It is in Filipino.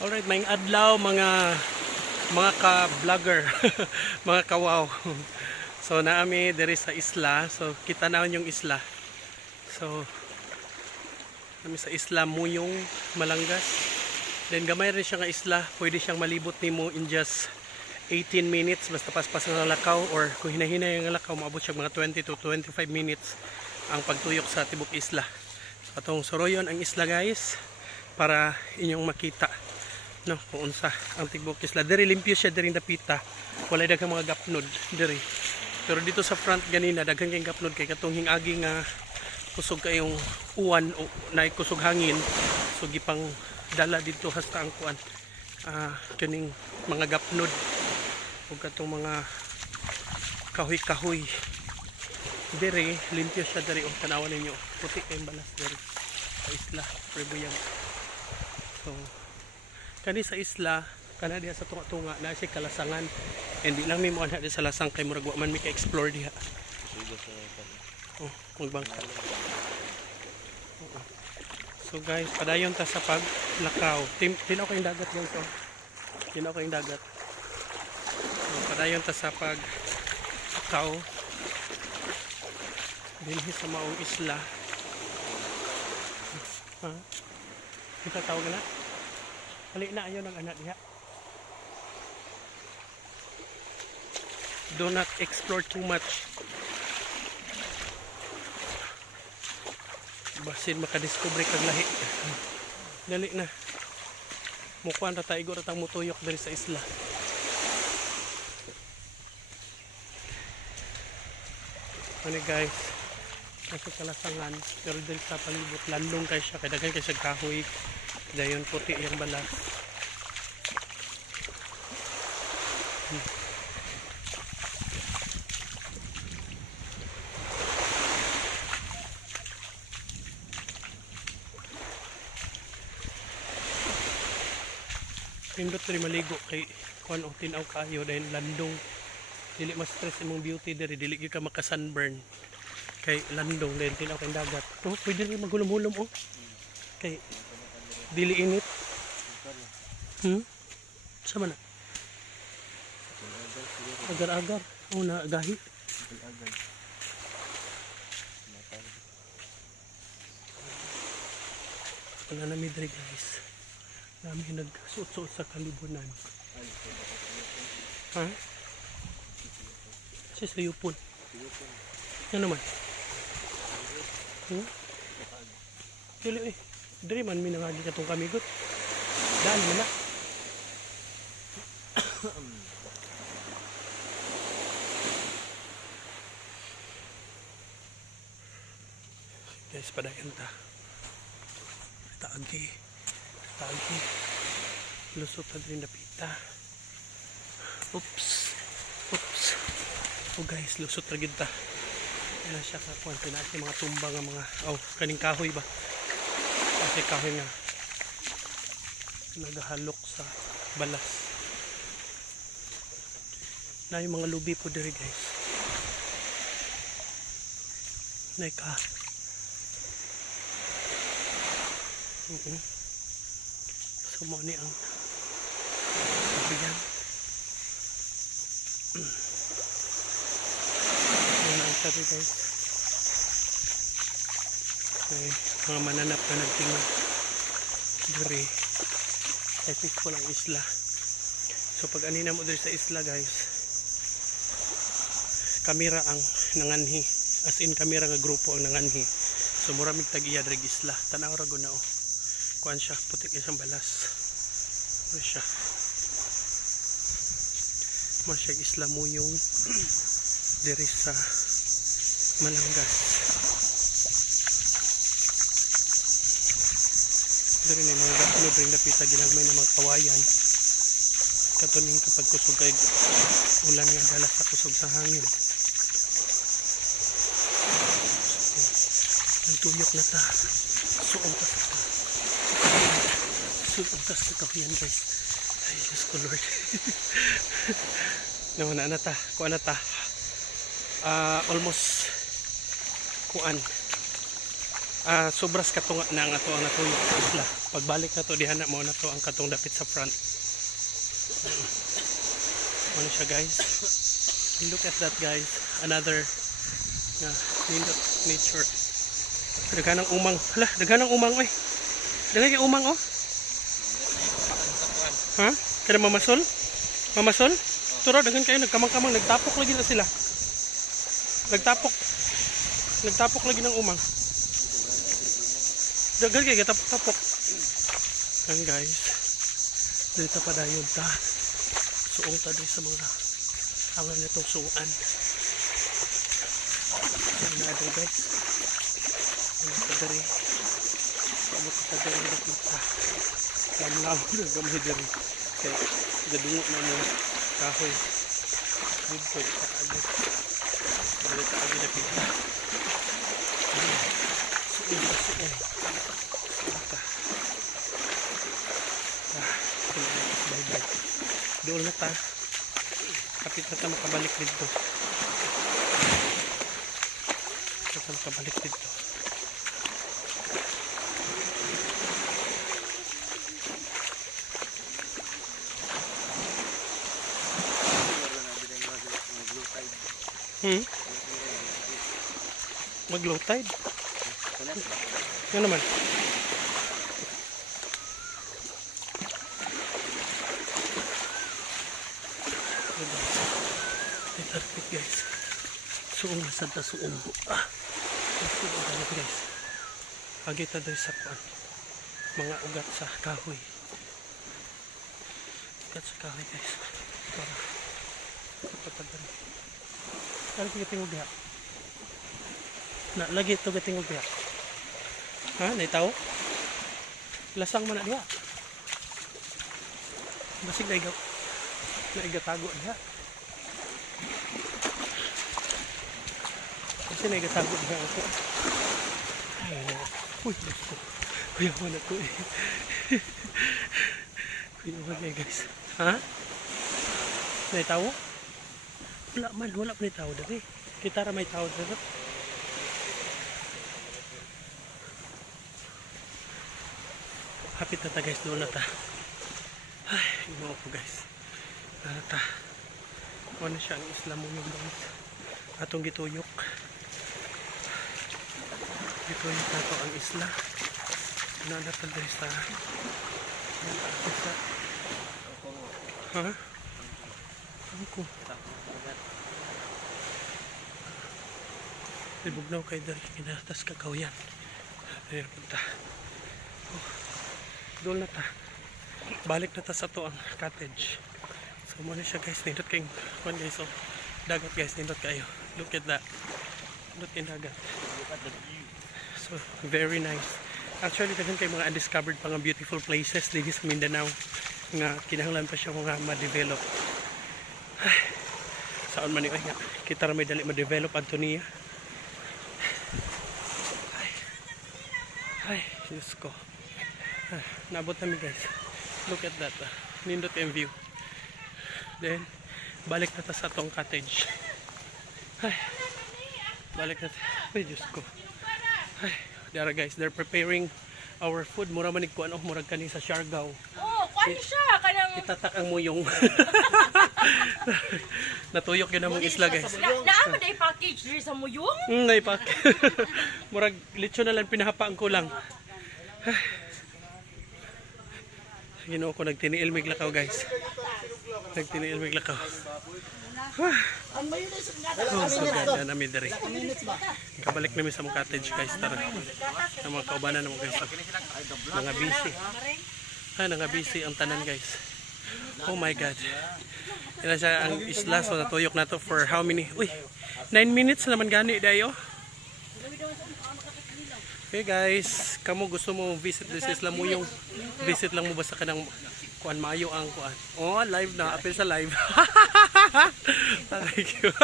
Alright, maing adlaw mga ka-vlogger, mga kawaw. So naami diri sa isla. So kita naon yung isla. So kami sa isla Muyong, Malangas. Then gamay rin siya nga isla, pwede siyang malibot nimo in just 18 minutes basta paspas nga lakaw, or kung hinahinay nga lakaw maabot siya mga 20 to 25 minutes ang pagtuyok sa tibok isla. So atong soroyon ang isla guys para inyong makita no kung unsa ang tibok isla. Diri limpyo siya, diri dapita, walay daghang mga gapnod diri. Pero dito sa front ganina daghang kay gapnod kay katong hingagi nga kusog kayong uwan o naay kusog hangin, so gipang dala dito hasta ang kuan kaning mga gapnod ug katong mga kahoy-kahoy. Diri limpyo siya diri, o tanawan ninyo puti kay balas diri sa isla Prebuyang. So kani sa isla kana diha sa tunga-tunga na siya kalasangan, hindi lang mi mo ana sa lasang kay murag wa man mi ka-explore diha. Oh, magbangka. So guys, padayon ta sa paglakaw. Tinaw kayong dagat guys, oh. Tinaw kayong dagat. So, padayon ta sa paglakaw dinhi sa maong isla. Ha? Kita tawag na? Hali na ayon ang anak diha. Do not explore too much. Basin makadiscover kag lahi. Dali na. Mukuan ra ta igor ratang mutuyok diri sa isla. Ano guys? Nasa kalasangan, pero diri sa palibot landong kay siya, kay daghan kay siya kahoy. Dayon puti yung balas. Pindot rin maligo kay kuan o tinaw kayo dahil landong. Dili mas stress imong beauty diri, dili gyud ka maka sunburn kay landong dahil tinaw kay dagat. Oh, pwede rin magulom-hulom oh. Kay dili init. Sama na. Agar-agar. Oh, na gahi. Wala na midri guys. Namin nagsuot-suot sa kalibunan. Ha? Kasi sa yupon. Yan naman. Dili eh. Dili man minangagi katong kamigot. Daan mo na. Guys, padayan ta. Taagi. Lusot na rin napita. Oops. Oh guys, lusot na gid ta. Yan siya kakuan. Pinasi mga tumba nga mga kaning kahoy ba. Kasi kahoy nga nagahalok sa balas. Na yung mga lubi po diri guys. Naika. So mo ni ang bigyan. Yan ang sabi guys. Ay, mga mananap na nagtingin diri ay peaceful ang isla. So pag anina mo diri sa isla guys, kamera ang nanganhi, as in kamera nga grupo ang nanganhi. So muramig tag-iya diri isla. Tanaw ra gud na oh. Kuan siya, putik isang balas. Ano siya? Masyag isla Muyong diri sa Malangas. Diri na mga gapnod rin napita ginagmay ng mga kawayan. Katuning kapag kusog kay ulan nga dala sa kusog sa hangin. Nagtuyok na ta. Suong tas na kahuyan guys. Ay Diyos ko Lord. Naman na ta. Kuan na ta. Almost kuan sobras katunga na ang ato ang natuyok sa isla. Pagbalik na to diha na mo na to ang katong dapit sa front. Ano siya guys? Look at that guys. Another nature. Daghanang umang. Hala, daghanang umang oy. Daghan kay umang oh. Ha? Kada mamasol? Mamasol? Turo daghan kayo nagkamang-kamang nagtapok lagi na sila. Nagtapok lagi ng umang. Daghan kayo tapok-tapok. Yan guys. Dito pa dayon ta. Suong ta dito sa mga hangal nitong suuan. Yan na ito guys. Yan na dari. Kamot ka dari na kita. Lamlaw na gamay dari. Kaya gadungo na mo kahoy. Dito ka agad. Dito ka agad na kita. Suong ta suong. Suong ta. Bye-bye. Doon na ta. Kapit na ta makabalik dito. Kapit na makabalik dito. Mag-low tide? Yan naman. Perfect guys. Suong nasad na suong. Suong guys. Agita doon sa kuan. Mga ugat sa kahoy. Ugat sa kahoy guys. Para patagan. Lagi gatingog diha. Na lagi ito gatingog diha. Ha, naitaw? Lasang man na diha. Basig na igaw. Na igatago diha. Kasi na igatago diha ako. Ay, uy, gusto. Kuyawan ako eh. Kuyawan eh guys. Ha? Naitaw? Wala man, wala pa naitaw dati. Kita ra may tao dati. Hapit na ta guys, doon na ta. Ay, ino ko guys. Doon ta. Ano siya ang isla mo yung guys. Atong gituyok. Gituyok na to ang isla. Nanatag guys ta. Ha? Ano ko? Ibugnaw kay dari kinatas kakaw yan. Ayan punta. Oh. Doon na ta. Balik na ta sa to ang cottage. So muna siya guys. Nindot kayong one guys. So, dagat guys. Nindot kayo. Look at that. Look in dagat. So very nice. Actually daghan kay mga undiscovered pa nga beautiful places dito sa Mindanao nga kinahanglan pa siya nga ma-develop. Saan man ni nga kita ra may dali ma-develop adto niya. Ay, Diyos ko. Naabot namin guys. Look at that. Nindot yung view. Then, balik na ta sa atong cottage. Ay, balik na ta. Ay, Diyos ko. Ay, dara guys, they're preparing our food. Mura manig ko ano, murag kani sa Siargao. Oh, kuan siya kanang Itatak ang muyong. Natuyok yun among isla guys. Naa man day package diri sa muyong. Naipak. Murag lechon na lang pinahapaan ko lang. Ginoo ko nagtiniil mig lakaw guys. Nagtiniil mig lakaw. Oh, so ganda na mi diri. Kabalik namin sa mga cottage guys tara. Ang mga kaubanan naman guys. Mga busy. Nga busy ang tanan guys. Oh my god. Yan siya ang isla. So natuyok na to for how many? Uy, 9 minutes naman gani dayo. Okay guys, kamo gusto mo visit this isla mo yung visit lang mo basta ka ng kuan maayo ang kuan. Oh, live na. Apil sa live. Thank you.